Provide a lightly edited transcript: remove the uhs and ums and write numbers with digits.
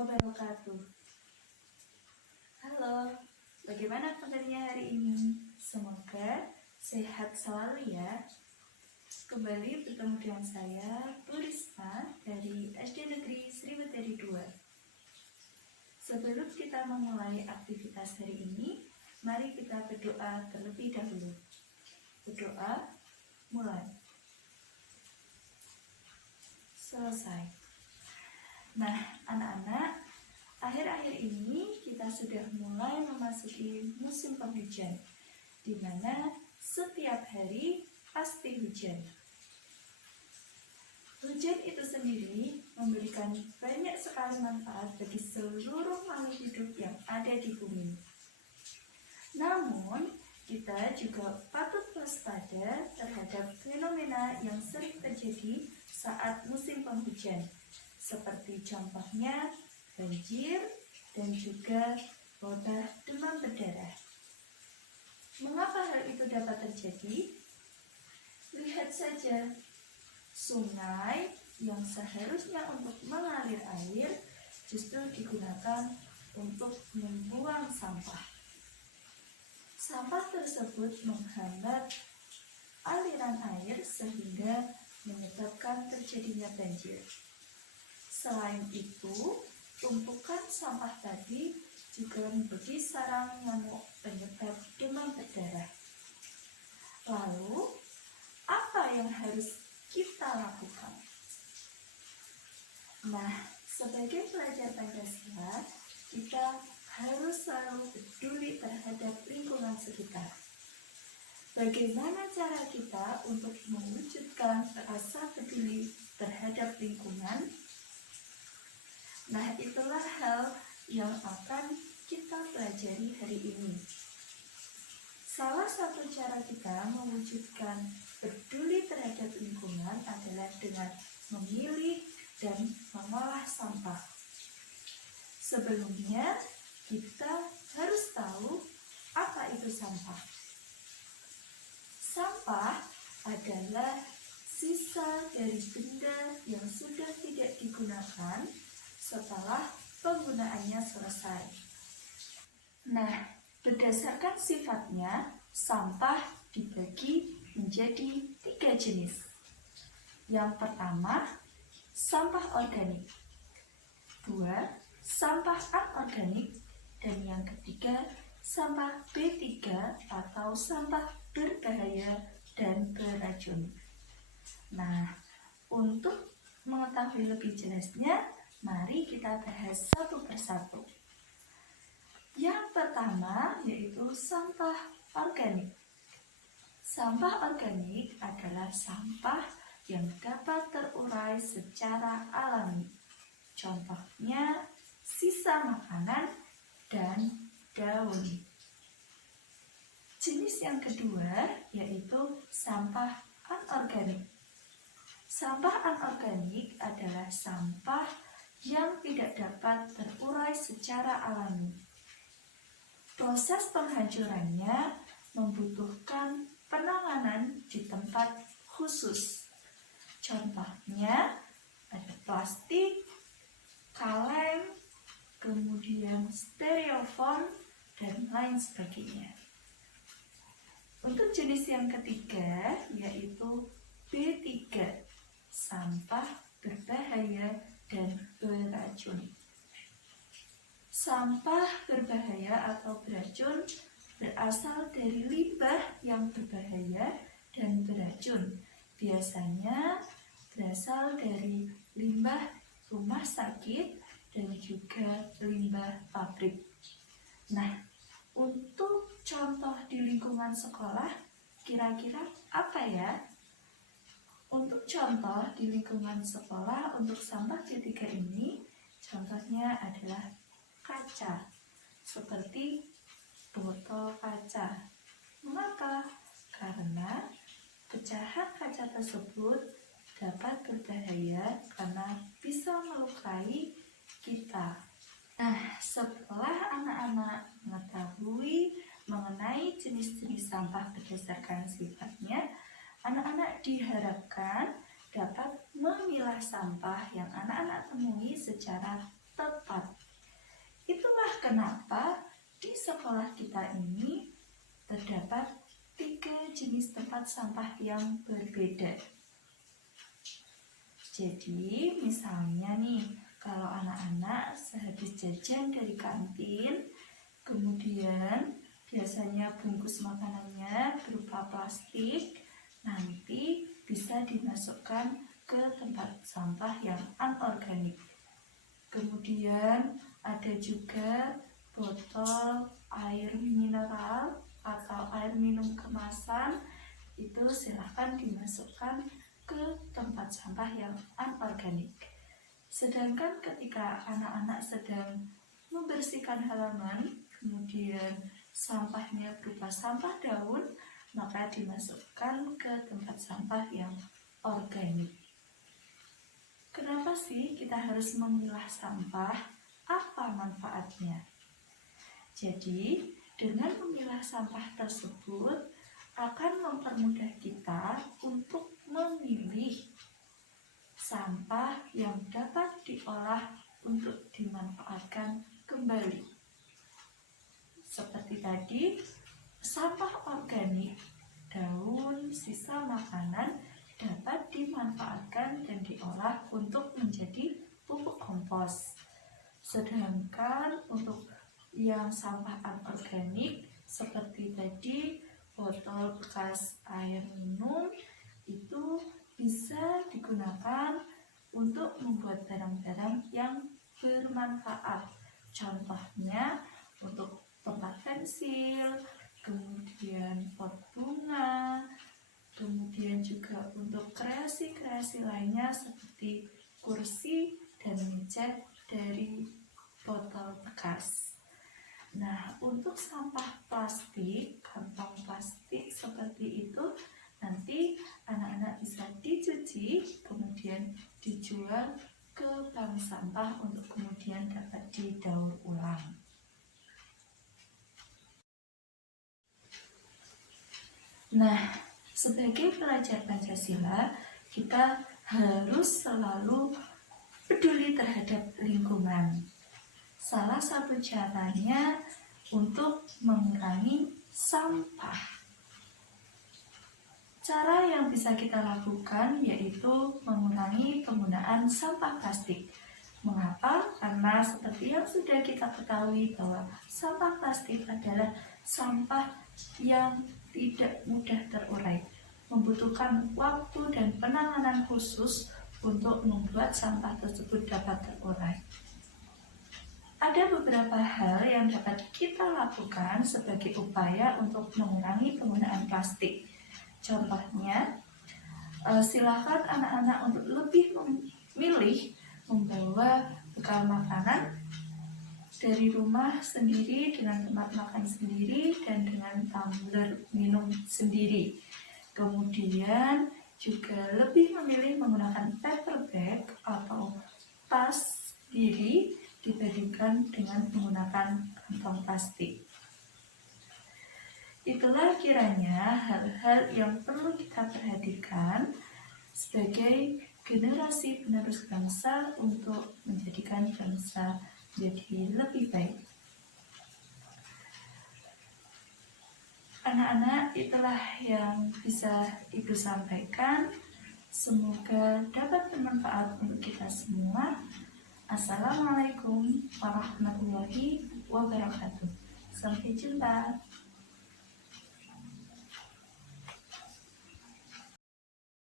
wabarakatuh. Halo, bagaimana kabarnya hari ini? Semoga sehat selalu ya. Kembali bertemu dengan saya, Bu Risma dari SD Negeri Sri Materi 2. Sebelum kita memulai aktivitas hari ini, mari kita berdoa terlebih dahulu. Berdoa, mulai. Selesai. Nah, anak-anak, akhir-akhir ini kita sudah mulai memasuki musim penghujan, di mana setiap hari pasti hujan. Hujan itu sendiri memberikan banyak sekali manfaat bagi seluruh makhluk hidup yang ada di bumi. Namun, kita juga patut waspada terhadap fenomena yang sering terjadi saat musim penghujan, seperti contohnya banjir dan juga wabah demam berdarah. Mengapa hal itu dapat terjadi? Lihat saja, sungai yang seharusnya untuk mengalir air justru digunakan untuk membuang sampah. Sampah tersebut menghambat aliran air sehingga menyebabkan terjadinya banjir. Selain itu, tumpukan sampah tadi juga menjadi sarang nyamuk penyebab demam berdarah. Lalu, apa yang harus kita lakukan? Nah, sebagai pelajar Pancasila, kita harus selalu peduli terhadap lingkungan sekitar. Bagaimana cara kita untuk mewujudkan rasa peduli terhadap lingkungan? Nah, itulah hal yang akan kita pelajari hari ini. Salah satu cara kita mewujudkan peduli terhadap lingkungan adalah dengan memilih dan mengolah sampah. Sebelumnya, kita harus tahu apa itu sampah. Sampah adalah sisa dari benda yang sudah tidak digunakan setelah penggunaannya selesai. Nah, berdasarkan sifatnya, sampah dibagi menjadi 3 jenis. Yang pertama, sampah organik. 2, sampah anorganik. Dan yang ketiga, sampah B3 atau sampah berbahaya dan beracun. Nah, untuk mengetahui lebih jelasnya, mari kita bahas satu persatu. Yang pertama yaitu sampah organik. Sampah organik adalah sampah yang dapat terurai secara alami. Contohnya sisa makanan dan daun. Jenis yang kedua yaitu sampah anorganik. Sampah anorganik adalah sampah yang tidak dapat terurai secara alami. Proses penghancurannya membutuhkan penanganan di tempat khusus. Contohnya ada plastik, kaleng, kemudian styrofoam, dan lain sebagainya. Untuk jenis yang ketiga yaitu B3, sampah berbahaya dan beracun. Sampah berbahaya atau beracun berasal dari limbah yang berbahaya dan beracun. Biasanya berasal dari limbah rumah sakit dan juga limbah pabrik. Nah, untuk contoh di lingkungan sekolah, kira-kira apa ya? Untuk contoh di lingkungan sekolah untuk sampah B3 ini, contohnya adalah kaca, seperti botol kaca. Mengapa? Karena pecahan kaca tersebut dapat berbahaya karena bisa melukai kita. Nah, setelah anak-anak mengetahui mengenai jenis-jenis sampah berdasarkan sifatnya, anak-anak diharapkan dapat memilah sampah yang anak-anak temui secara tepat. Itulah kenapa di sekolah kita ini terdapat 3 jenis tempat sampah yang berbeda. Jadi misalnya nih, kalau anak-anak sehabis jajan dari kantin, kemudian biasanya bungkus makanannya berupa plastik, nanti bisa dimasukkan ke tempat sampah yang anorganik. Kemudian ada juga botol air mineral atau air minum kemasan, itu silahkan dimasukkan ke tempat sampah yang anorganik. Sedangkan ketika anak-anak sedang membersihkan halaman, kemudian sampahnya berupa sampah daun, maka dimasukkan ke tempat sampah yang organik. Kenapa sih kita harus memilah sampah? Apa manfaatnya? Jadi, dengan memilah sampah tersebut akan mempermudah kita untuk memilih sampah yang dapat diolah untuk dimanfaatkan kembali. Seperti tadi, sampah organik, daun, sisa makanan dapat dimanfaatkan dan diolah untuk menjadi pupuk kompos. Sedangkan untuk yang sampah anorganik seperti tadi botol bekas air minum itu bisa digunakan untuk membuat barang-barang yang bermanfaat. Contohnya untuk tempat pensil, kemudian pot bunga, kemudian juga untuk kreasi-kreasi lainnya seperti kursi dan meja dari botol bekas. Nah, untuk sampah plastik, kantong plastik seperti itu, nanti anak-anak bisa dicuci, kemudian dijual ke bank sampah untuk kemudian dapat didaur ulang. Nah, sebagai pelajar Pancasila, kita harus selalu peduli terhadap lingkungan. Salah satu caranya untuk mengurangi sampah. Cara yang bisa kita lakukan yaitu mengurangi penggunaan sampah plastik. Mengapa? Karena seperti yang sudah kita ketahui bahwa sampah plastik adalah sampah yang tidak mudah terurai, membutuhkan waktu dan penanganan khusus untuk membuat sampah tersebut dapat terurai. Ada beberapa hal yang dapat kita lakukan sebagai upaya untuk mengurangi penggunaan plastik. Contohnya, silakan anak-anak untuk lebih memilih membawa bekal makanan dari rumah sendiri dengan tempat makan sendiri dan dengan tumbler minum sendiri. Kemudian juga lebih memilih menggunakan paper bag atau tas sendiri dibandingkan dengan menggunakan kantong plastik. Itulah kiranya hal-hal yang perlu kita perhatikan sebagai generasi penerus bangsa untuk menjadikan bangsa menjadi lebih baik. Anak-anak, itulah yang bisa Ibu sampaikan. Semoga dapat bermanfaat untuk kita semua. Assalamualaikum warahmatullahi wabarakatuh. Sampai jumpa.